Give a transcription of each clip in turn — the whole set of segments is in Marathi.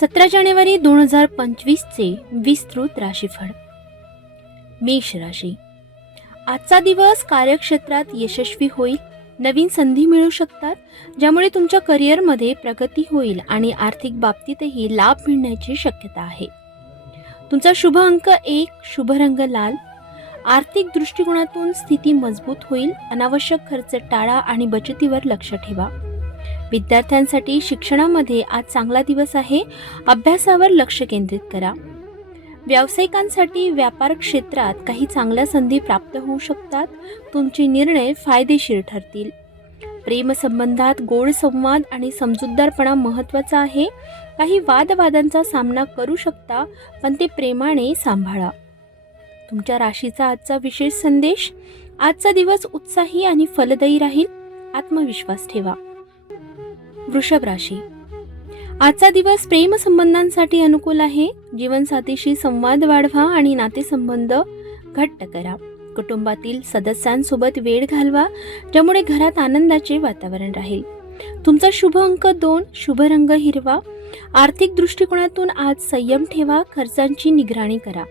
17 जानेवारी 2025 चे विस्तृत राशीफळ. मेष राशी. आजचा दिवस कार्यक्षेत्रात यशस्वी होईल. नवीन संधी मिळू शकतात, ज्यामुळे तुमच्या करिअरमध्ये प्रगती होईल आणि आर्थिक बाबतीतही लाभ मिळण्याची शक्यता आहे. तुमचा शुभ अंक 1, शुभ रंग लाल. आर्थिक दृष्टिकोनातून स्थिती मजबूत होईल. अनावश्यक खर्च टाळा आणि बचतीवर लक्ष ठेवा. विद्यार्थ्यांसाठी शिक्षणामध्ये आज चांगला दिवस आहे. अभ्यासावर लक्ष केंद्रित करा. व्यावसायिकांसाठी व्यापार क्षेत्रात काही चांगल्या संधी प्राप्त होऊ शकतात. तुमचे निर्णय फायदेशीर ठरतील. प्रेमसंबंधात गोड संवाद आणि समजूतदारपणा महत्त्वाचा आहे. काही वादवादांचा सामना करू शकता, पण ते प्रेमाने सांभाळा. तुमच्या राशीचा आजचा विशेष संदेश. आजचा दिवस उत्साही आणि फलदायी राहील. आत्मविश्वास ठेवा. वृषभ राशी. आजचा दिवस प्रेमसंबंधांसाठी अनुकूल आहे. जीवनसाथीशी संवाद वाढवा आणि नातेसंबंध घट्ट करा. कुटुंबातील सदस्यांसोबत वेळ घालवा, ज्यामुळे घरात आनंदाचे वातावरण राहील. तुमचा शुभ अंक 2, शुभ रंग हिरवा. आर्थिक दृष्टिकोनातून आज संयम ठेवा. खर्चांची निगराणी करा.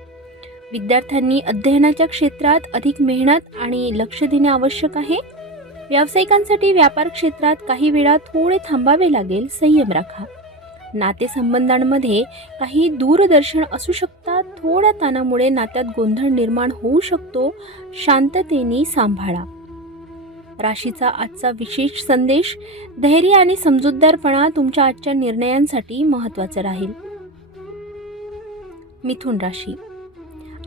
विद्यार्थ्यांनी अध्ययनाच्या क्षेत्रात अधिक मेहनत आणि लक्ष देणे आवश्यक आहे. व्यावसायिकांसाठी व्यापार क्षेत्रात काही वेळा थोडे थांबावे लागेल. संयम राखा. नातेसंबंधांमध्ये काही दूरदर्शन असू शकतात. थोड्या ताणामुळे नात्यात गोंधळ निर्माण होऊ शकतो. शांततेने सांभाळा. राशीचा आजचा विशेष संदेश. धैर्य आणि समजूतदारपणा तुमच्या आजच्या निर्णयांसाठी महत्त्वाचा राहील. मिथुन राशी.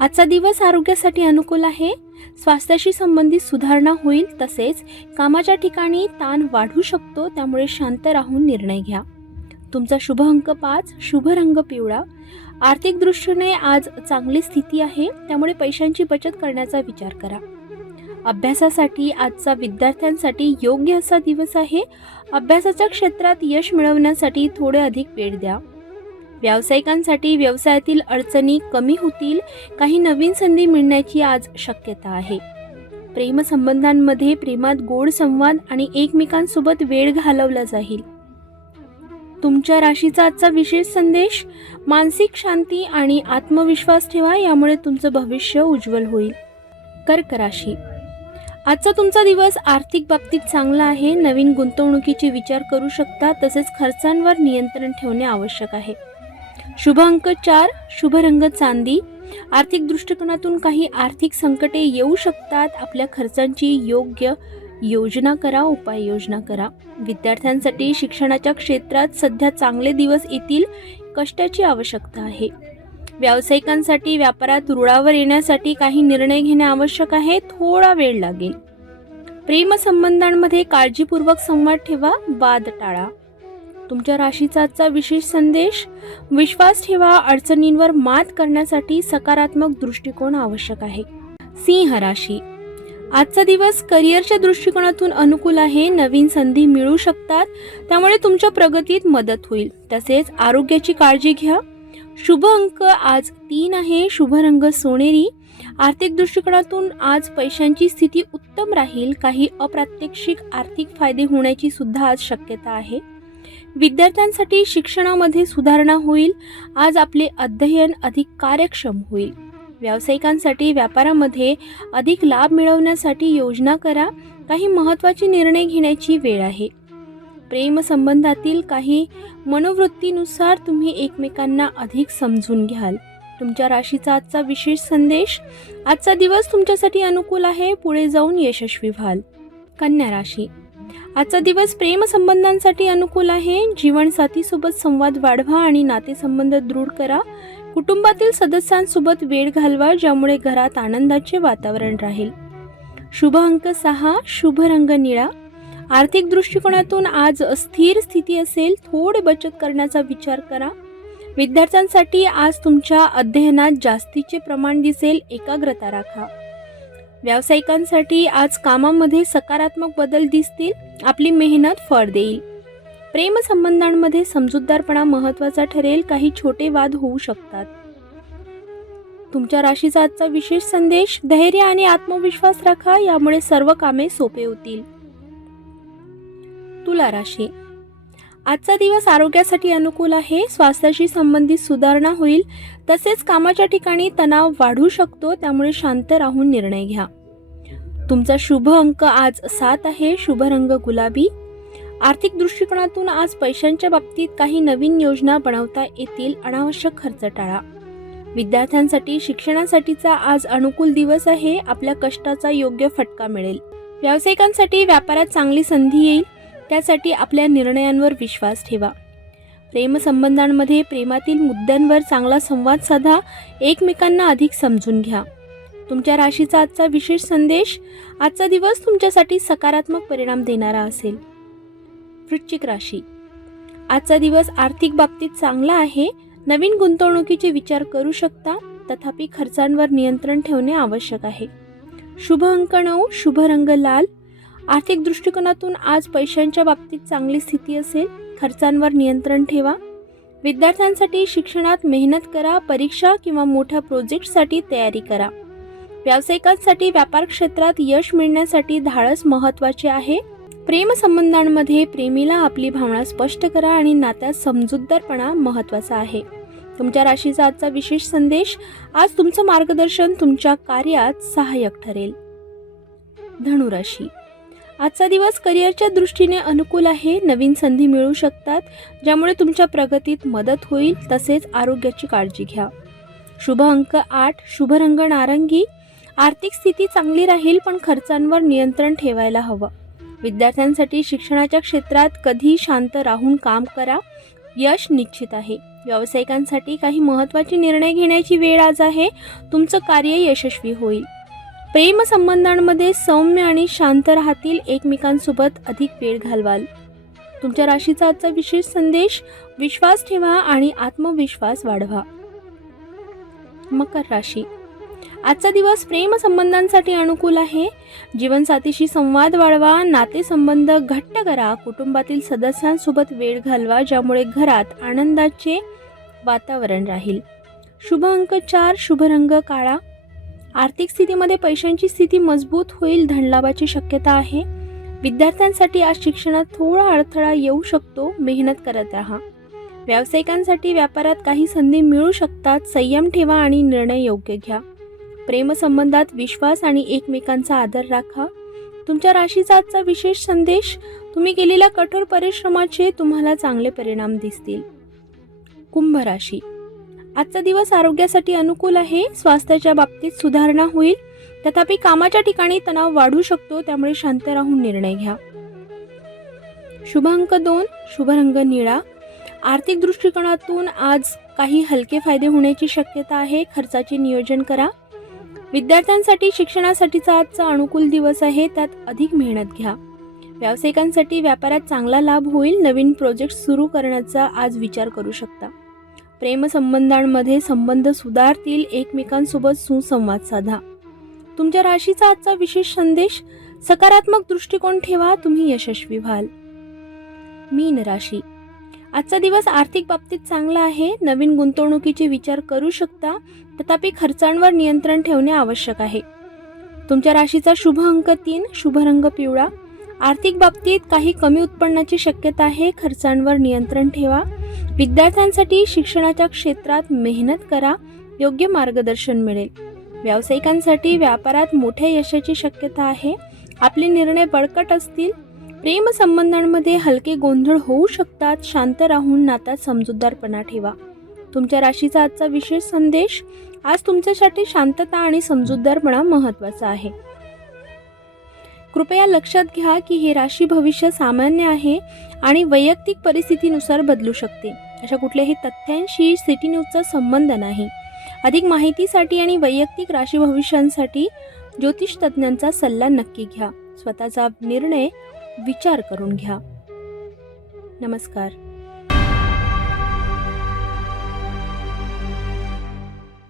आजचा दिवस आरोग्यासाठी अनुकूल आहे. स्वास्थ्याशी संबंधित सुधारणा होईल. तसेच कामाच्या ठिकाणी ताण वाढू शकतो, त्यामुळे शांत राहून निर्णय घ्या. तुमचा शुभ अंक 5, शुभ रंग पिवळा. आर्थिक दृष्टीने आज चांगली स्थिती आहे, त्यामुळे पैशांची बचत करण्याचा विचार करा. अभ्यासासाठी आजचा विद्यार्थ्यांसाठी योग्य असा दिवस आहे. अभ्यासाच्या क्षेत्रात यश मिळवण्यासाठी थोडे अधिक वेळ द्या. व्यावसायिकांसाठी व्यवसायातील अडचणी कमी होतील. काही नवीन संधी मिळण्याची आज शक्यता आहे. प्रेमसंबंधांमध्ये प्रेमात गोड संवाद आणि एकमेकांसोबत वेळ घालवला जाईल. तुमच्या राशीचा आजचा विशेष संदेश. मानसिक शांती आणि आत्मविश्वास ठेवा, यामुळे तुमचं भविष्य उज्ज्वल होईल. कर्क राशी. आजचा तुमचा दिवस आर्थिक बाबतीत चांगला आहे. नवीन गुंतवणुकीचे विचार करू शकता. तसेच खर्चांवर नियंत्रण ठेवणे आवश्यक आहे. शुभ अंक 4, शुभ रंग चांदी. आर्थिक दृष्टिकोनातून काही आर्थिक संकटे येऊ शकतात. आपल्या खर्चांची योग्य योजना करा, उपाययोजना करा. विद्यार्थ्यांसाठी शिक्षणाच्या क्षेत्रात सध्या चांगले दिवस येतील. कष्टाची आवश्यकता आहे. व्यावसायिकांसाठी व्यापारात रुळावर येण्यासाठी काही निर्णय घेणे आवश्यक आहे. थोडा वेळ लागेल. प्रेमसंबंधांमध्ये काळजीपूर्वक संवाद ठेवा. वाद टाळा. तुमच्या राशीचा आजचा विशेष संदेश. विश्वास ठेवा. अडचणींवर मात करण्यासाठी सकारात्मक दृष्टिकोन आवश्यक आहे. सिंह राशी. आजचा दिवस करिअरच्या दृष्टिकोनातून अनुकूल आहे. नवीन संधी मिळू शकतात, त्यामुळे तुमच्या प्रगतीत मदत होईल. तसेच आरोग्याची काळजी घ्या. शुभ अंक आज 3 आहे. शुभ रंग सोनेरी. आर्थिक दृष्टिकोनातून आज पैशांची स्थिती उत्तम राहील. काही अप्रत्यक्षिक आर्थिक फायदे होण्याची सुद्धा आज शक्यता आहे. विद्यार्थ्यांसाठी शिक्षणामध्ये सुधारणा होईल. आज आपले अध्ययन अधिक कार्यक्षम होईल. व्यावसायिकांसाठी व्यापारामध्ये अधिक लाभ मिळवण्यासाठी योजना करा. काही महत्त्वाचे निर्णय घेण्याची वेळ आहे. प्रेमसंबंधातील काही मनोवृत्तीनुसार तुम्ही एकमेकांना अधिक समजून घ्याल. तुमच्या राशीचा आजचा विशेष संदेश. आजचा दिवस तुमच्यासाठी अनुकूल आहे. पुढे जाऊन यशस्वी व्हाल. कन्या राशी. आजचा दिवस प्रेमसंबंधांसाठी अनुकूल आहे. जीवनसाथीसोबत संवाद वाढवा आणि नातेसंबंध दृढ करा. कुटुंबातील सदस्यांसोबत वेळ घालवा, ज्यामुळे घरात आनंदाचे वातावरण राहील. शुभ अंक 6, शुभ रंग निळा. आर्थिक दृष्टिकोनातून आज स्थिर स्थिती असेल. थोडे बचत करण्याचा विचार करा. विद्यार्थ्यांसाठी आज तुमच्या अध्ययनात जास्तीचे प्रमाण दिसेल. एकाग्रता राखा. व्यावसायिकांसाठी आज कामामध्ये सकारात्मक बदल दिसतील. आपली मेहनत फळ देईल. प्रेमसंबंधांमध्ये समजूतदारपणा महत्त्वाचा ठरेल. काही छोटे वाद होऊ शकतात. तुमच्या राशीचा आजचा विशेष संदेश. धैर्य आणि आत्मविश्वास राखा, यामुळे सर्व कामे सोपे होतील. तुला राशी. आजचा दिवस आरोग्यासाठी अनुकूल आहे. स्वास्थ्याशी संबंधित सुधारणा होईल. तसेच कामाच्या ठिकाणी तणाव वाढू शकतो, त्यामुळे शांत राहून निर्णय घ्या. तुमचा शुभ अंक आज 7 आहे. शुभ रंग गुलाबी. आर्थिक दृष्टिकोनातून आज पैशांच्या बाबतीत काही नवीन योजना बनवता येतील. अनावश्यक खर्च टाळा. विद्यार्थ्यांसाठी शिक्षणासाठीचा आज अनुकूल दिवस आहे. आपल्या कष्टाचा योग्य फटका मिळेल. व्यावसायिकांसाठी व्यापारात चांगली संधी येईल. त्यासाठी आपल्या निर्णयांवर विश्वास ठेवा. प्रेमसंबंधांमध्ये प्रेमातील मुद्द्यांवर चांगला संवाद साधा. एकमेकांना अधिक समजून घ्या. तुमच्या राशीचा आजचा विशेष संदेश. आजचा दिवस तुमच्यासाठी सकारात्मक परिणाम देणारा असेल. वृश्चिक राशी. आजचा दिवस आर्थिक बाबतीत चांगला आहे. नवीन गुंतवणुकीचे विचार करू शकता, तथापि खर्चांवर नियंत्रण ठेवणे आवश्यक आहे. शुभ अंक 9. शुभ रंग लाल. आर्थिक दृष्टिकोनातून आज पैशांच्या बाबतीत चांगली स्थिती असेल. खर्चांवर नियंत्रण ठेवा. विद्यार्थ्यांसाठी शिक्षणात मेहनत करा. परीक्षा किंवा मोठ्या प्रोजेक्टसाठी तयारी करा. व्यावसायिकांसाठी व्यापार क्षेत्रात यश मिळण्यासाठी धाडस महत्त्वाचे आहे. प्रेमसंबंधांमध्ये प्रेमीला आपली भावना स्पष्ट करा आणि नात्यात समजूतदारपणा महत्त्वाचा आहे. तुमच्या राशीचा आजचा विशेष संदेश. आज तुमचं मार्गदर्शन तुमच्या कार्यात सहाय्यक ठरेल. धनुराशी. आजचा दिवस करिअरच्या दृष्टीने अनुकूल आहे. नवीन संधी मिळू शकतात, ज्यामुळे तुमच्या प्रगतीत मदत होईल. तसेच आरोग्याची काळजी घ्या. शुभ अंक 8. शुभ रंग नारंगी. आर्थिक स्थिती चांगली राहील, पण खर्चांवर नियंत्रण ठेवायला हवं. विद्यार्थ्यांसाठी शिक्षणाच्या क्षेत्रात कधी शांत राहून काम करा. यश निश्चित आहे. व्यावसायिकांसाठी काही महत्त्वाचे निर्णय घेण्याची वेळ आज आहे. तुमचं कार्य यशस्वी होईल. प्रेमसंबंधांमध्ये सौम्य आणि शांत राहतील. एकमेकांसोबत अधिक वेळ घालवाल. तुमच्या राशीचा आजचा विशेष संदेश. विश्वास ठेवा आणि आत्मविश्वास वाढवा. मकर राशी. आजचा दिवस प्रेमसंबंधांसाठी अनुकूल आहे. जीवनसाथीशी संवाद वाढवा. नातेसंबंध घट्ट करा. कुटुंबातील सदस्यांसोबत वेळ घालवा, ज्यामुळे घरात आनंदाचे वातावरण राहील. शुभ अंक 4. शुभ रंग काळा. आर्थिक स्थितीमध्ये पैशांची स्थिती मजबूत होईल. धनलाभाची शक्यता आहे. विद्यार्थ्यांसाठी आज शिक्षणात थोडा अडथळा येऊ शकतो. मेहनत करत राहा. व्यावसायिकांसाठी व्यापारात काही संधी मिळू शकतात. संयम ठेवा आणि निर्णय योग्य घ्या. प्रेमसंबंधात विश्वास आणि एकमेकांचा आदर राखा. तुमच्या राशीचा आजचा विशेष संदेश. तुम्ही केलेल्या कठोर परिश्रमाचे तुम्हाला चांगले परिणाम दिसतील. कुंभ राशी. आजचा दिवस आरोग्यासाठी अनुकूल आहे. स्वास्थ्याच्या बाबतीत सुधारणा होईल, तथापि कामाच्या ठिकाणी तणाव वाढू शकतो, त्यामुळे शांत राहून निर्णय घ्या. शुभ अंक 2. शुभ रंग निळा. आर्थिक दृष्टिकोनातून आज काही हलके फायदे होण्याची शक्यता आहे. खर्चाचे नियोजन करा. विद्यार्थ्यांसाठी शिक्षणासाठीचा आजचा अनुकूल दिवस आहे. त्यात अधिक मेहनत घ्या. व्यावसायिकांसाठी व्यापारात चांगला लाभ होईल. नवीन प्रोजेक्ट सुरू करण्याचा आज विचार करू शकता. प्रेमसंबंधांमध्ये संबंध सुधारतील. एकमेकांसोबत सुसंवाद साधा. तुमच्या राशीचा आजचा विशेष संदेश. सकारात्मक दृष्टिकोन ठेवा. तुम्ही यशस्वी व्हाल. मीन राशी. आजचा दिवस आर्थिक बाबतीत चांगला आहे. नवीन गुंतवणुकीचे विचार करू शकता, तथापि खर्चांवर नियंत्रण ठेवणे आवश्यक आहे. तुमच्या राशीचा शुभ अंक 3. शुभ रंग पिवळा. आर्थिक बाबतीत काही कमी उत्पन्नाची शक्यता आहे. खर्चांवर नियंत्रण ठेवा. विद्यार्थ्यांसाठी शिक्षणाच्या क्षेत्रात मेहनत करा. योग्य मार्गदर्शन मिळेल. व्यावसायिकांसाठी व्यापारात मोठ्या यशाची शक्यता आहे. आपले निर्णय बळकट असतील. प्रेमसंबंधांमध्ये हलके गोंधळ होऊ शकतात. शांत राहून नात्यात समजूतदारपणा ठेवा. तुमच्या राशीचा आजचा विशेष संदेश. आज तुमच्यासाठी शांतता आणि समजूतदारपणा महत्त्वाचा आहे. कृपया लक्षात घ्या की हे राशी भविष्य सामान्य आहे आणि वैयक्तिक परिस्थितीनुसार बदलू शकते. अशा कुठल्याही तथ्यांशी सिटी न्यूजचा संबंध नाही. अधिक माहितीसाठी आणि वैयक्तिक राशी भविष्यांसाठी ज्योतिष तज्ज्ञांचा सल्ला नक्की घ्या. स्वतःचा निर्णय विचार करून घ्या. नमस्कार.